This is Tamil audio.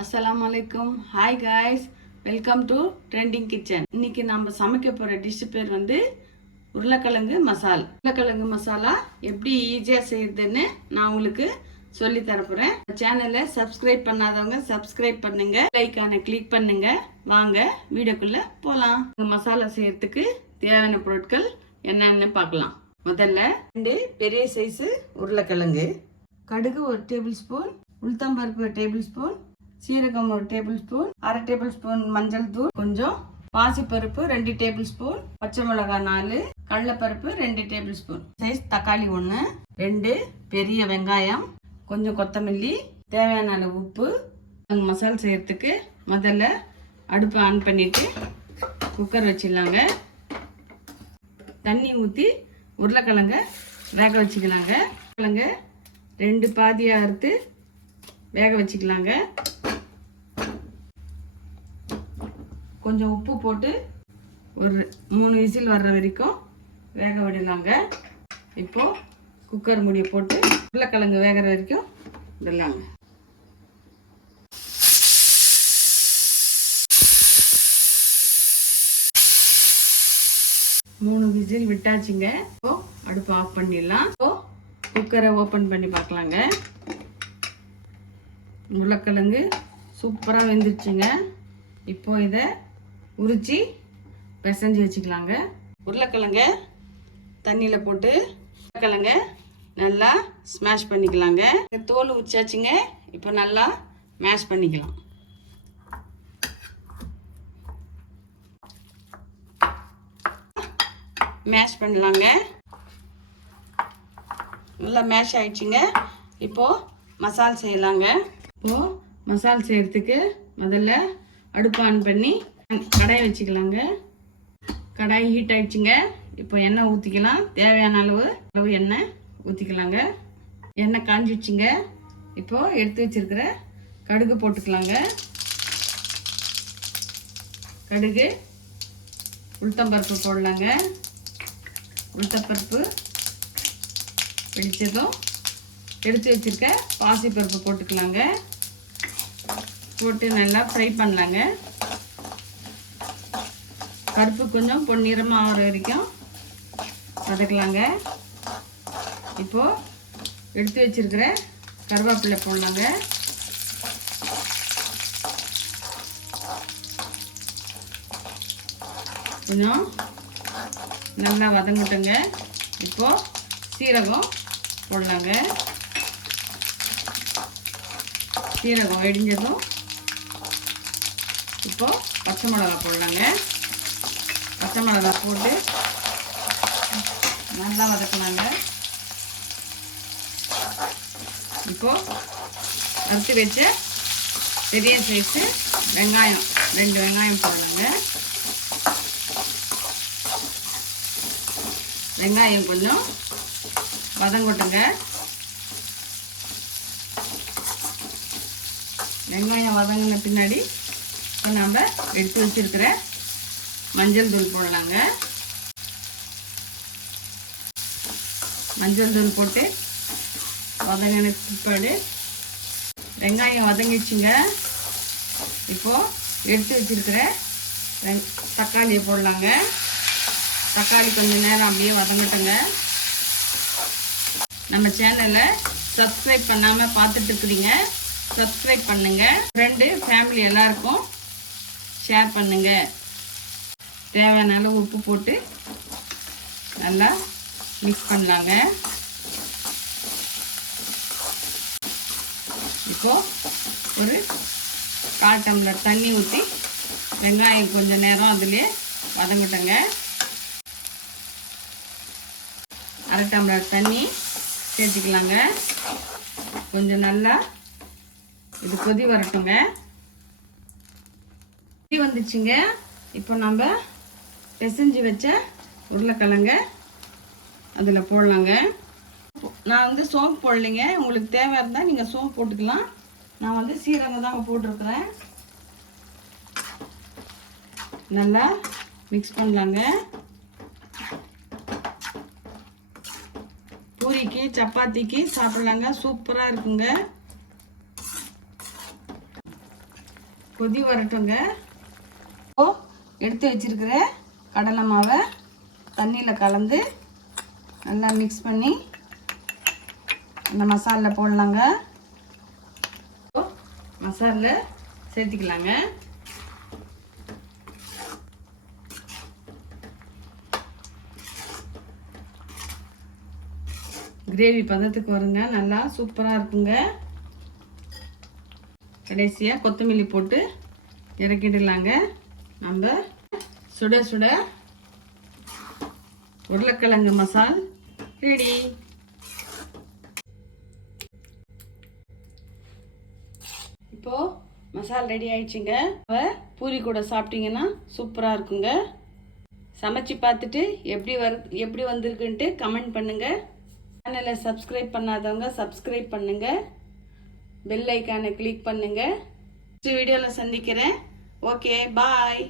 அஸ்ஸலாமலைக்கும். Hi guys, welcome to trending kitchen. இன்னைக்கு நம்ம சமைக்க போகிற டிஷ் பேர் வந்து உருளைக்கிழங்கு மசால். உருளைக்கிழங்கு மசாலா எப்படி ஈஸியாக செய்யறதுன்னு நான் உங்களுக்கு சொல்லி தரப்போகிறேன். சேனலை சப்ஸ்கிரைப் பண்ணாதவங்க சப்ஸ்கிரைப் பண்ணுங்க, லைக்கான கிளிக் பண்ணுங்க. வாங்க வீடியோக்குள்ள போகலாம். மசாலா செய்யறதுக்கு தேவையான பொருட்கள் என்னென்னு பார்க்கலாம். முதல்ல 2 பெரிய சைஸு உருளைக்கிழங்கு, கடுகு 1 டேபிள் ஸ்பூன், உளுத்தம்பருப்பு 1 டேபிள் ஸ்பூன், சீரகம் 1 டேபிள் ஸ்பூன், 1/2 டேபிள் ஸ்பூன் மஞ்சள் தூள், கொஞ்சம் பாசிப்பருப்பு 2 டேபிள் ஸ்பூன், பச்சை மிளகாய் 4, கடலைப்பருப்பு 2 டேபிள் ஸ்பூன், சைஸ் தக்காளி 1, 2 பெரிய வெங்காயம், கொஞ்சம் கொத்தமல்லி, தேவையான அளவு உப்பு. மசாலா செய்யறதுக்கு முதல்ல அடுப்பை ஆன் பண்ணிட்டு குக்கர் வச்சிடலாங்க. தண்ணி ஊற்றி உருளைக்கிழங்க வேக வச்சுக்கலாங்க. உருளைக்கிழங்கு 2 பாதியாக அறுத்து வேக வச்சுக்கலாங்க. கொஞ்சம் உப்பு போட்டு ஒரு 3 விசில் வர்ற வரைக்கும் வேக விடலாங்க. இப்போது குக்கர் மூடியை போட்டு உருளைக்கிழங்கு வேகிற வரைக்கும் விடலாங்க. மூணு விசில் விட்டாச்சுங்க. இப்போ அடுப்பு ஆஃப் பண்ணிடலாம். இப்போ குக்கரை ஓப்பன் பண்ணி பார்க்கலாங்க. உருளைக்கிழங்கு சூப்பராக வெந்துருச்சுங்க. இப்போ இதை உரிச்சு பிசைஞ்சு வச்சுக்கலாங்க. உருளைக்கிழங்க தண்ணியில் போட்டு உருளைக்கிழங்க நல்லா ஸ்மாஷ் பண்ணிக்கலாங்க. தோல் உரிச்சாச்சுங்க. இப்போ நல்லா மேஷ் பண்ணிக்கலாம். மேஷ் பண்ணலாங்க. நல்லா மேஷ் ஆயிடுச்சுங்க. இப்போது மசால் செய்யலாங்க. இப்போது மசால் செய்கிறதுக்கு முதல்ல அடுப்பு ஆன் பண்ணி கடாயை வச்சுக்கலாங்க. கடாய் ஹீட் ஆயிடுச்சுங்க. இப்போ எண்ணெய் ஊற்றிக்கலாம். தேவையான அளவு எண்ணெய் ஊற்றிக்கலாங்க. எண்ணெய் காஞ்சிடுச்சுங்க. இப்போது எடுத்து வச்சிருக்கிற கடுகு போட்டுக்கலாங்க. கடுகு, உளுத்தம்பருப்பு போடலாங்க. உளுத்தப்பருப்பு பிடிச்சதும் எடுத்து வச்சிருக்க பாசிப்பருப்பு போட்டுக்கலாங்க. போட்டு நல்லா ஃப்ரை பண்ணலாங்க. பருப்பு கொஞ்சம் பொன்னிறமாக ஆகிற வரைக்கும் வதக்கலாங்க. இப்போது எடுத்து வச்சிருக்கிற கருவேப்பிலை போடலாங்க. கொஞ்சம் நல்லா வதங்கட்டுங்க. இப்போது சீரகம் போடலாங்க. சீரகம் வெடிஞ்சதும் இப்போது பச்சை மிளகாய் போடலாங்க. பச்சை மிளகாய் போட்டு நல்லா வதக்கலாங்க. இப்போது வறுத்து வச்ச பெரிய சைஸு வெங்காயம் 2 வெங்காயம் போடலாங்க. வெங்காயம் கொஞ்சம் வதங்கட்டுங்க. வெங்காயம் வதங்கின பின்னாடி இப்போ நம்ம எடுத்து வச்சிருக்கிற மஞ்சள் தூள் போடலாங்க. மஞ்சள் தூள் போட்டு வதங்கின பிற்பாடு வெங்காயம் வதங்கிடுச்சுங்க. இப்போது எடுத்து வச்சிருக்கிற தக்காளியை போடலாங்க. தக்காளி கொஞ்சம் நேரம் அப்படியே வதங்கட்டுங்க. நம்ம சேனலை சப்ஸ்கிரைப் பண்ணாமல் பார்த்துட்டு இருக்கிறீங்க, சப்ஸ்கிரைப் பண்ணுங்க. ஃப்ரெண்டு ஃபேமிலி எல்லாருக்கும் ஷேர் பண்ணுங்க. தேவையான அளவு உப்பு போட்டு நல்லா மிக்ஸ் பண்ணலாங்க. இப்போது ஒரு 1/4 டம்ளர் தண்ணி ஊற்றி வெங்காயம் கொஞ்சம் நேரம் அதுலேயே வதங்கட்டுங்க. 1/2 டம்ளர் தண்ணி சேர்த்துக்கலாங்க. கொஞ்சம் நல்லா இது கொதி வரட்டுங்க. கொதி வந்துச்சுங்க. இப்போ நம்ம பிசைஞ்சு வச்ச உருளைக்கிழங்க அதில் போடலாங்க. நான் வந்து சோம்பு போடலைங்க. உங்களுக்கு தேவை இருந்தால் நீங்கள் சோம்பு போட்டுக்கலாம். நான் வந்து சீரகம் தாங்க போட்டிருக்கிறேன். நல்லா மிக்ஸ் பண்ணலாங்க. பூரிக்கு சப்பாத்திக்கு சாப்பிட்லாங்க. சூப்பராக இருக்குங்க. கொதி வரட்டுங்க. இப்போ எடுத்து வச்சிருக்கிற கடலை மாவை தண்ணியில் கலந்து நல்லா மிக்ஸ் பண்ணி அந்த மசாலில் போடலாங்க. மசாலா சேர்த்துக்கலாங்க. கிரேவி பதத்துக்கு வருங்க, நல்லா சூப்பராக இருக்குங்க. கடைசியாக கொத்தமல்லி போட்டு இறக்கிடலாங்க. நம்ம சுட சுட உருளைக்கிழங்கு மசால் ரெடி. இப்போ மசால் ரெடி ஆயிடுச்சுங்க. பூரி கூட சாப்பிட்டீங்கன்னா சூப்பராக இருக்குங்க. சமைச்சு பார்த்துட்டு எப்படி வந்திருக்குன்ட்டு கமெண்ட் பண்ணுங்க. சேனலை சப்ஸ்கிரைப் பண்ணாதவங்க சப்ஸ்கிரைப் பண்ணுங்க. பெல் ஐக்கானை கிளிக் பண்ணுங்க. நெக்ஸ்ட் வீடியோவில் சந்திக்கிறேன். ஓகே, பாய்.